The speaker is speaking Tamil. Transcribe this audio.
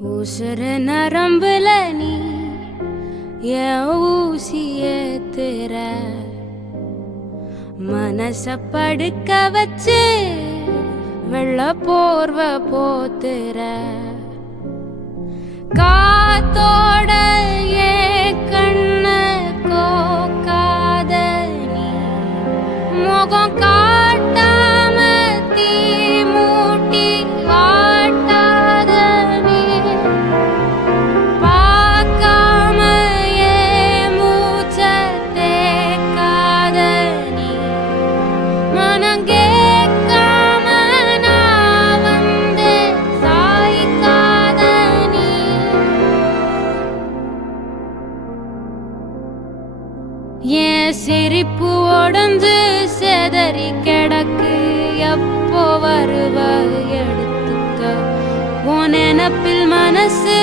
உசுர நரம்புல நீ என் ஊசியே திற மனச படுக்க வச்சு வெள்ள போர்வ போத்துற காத்தோட ஏ கண்ண கோக்காத நீ முகம் காட்டாம தீ மூட்டி வாட்டாத நீ பார்க்காம ஏ மூச்ச தேக்காத நீ மனம் கேட்காம நான் வந்து சாய்க்காத நீ என் சிரிப்பு உடஞ்சு செதறி கிடக்கு எப்போ வருவ எடுத்துக்க உன் நினப்பில் மனசு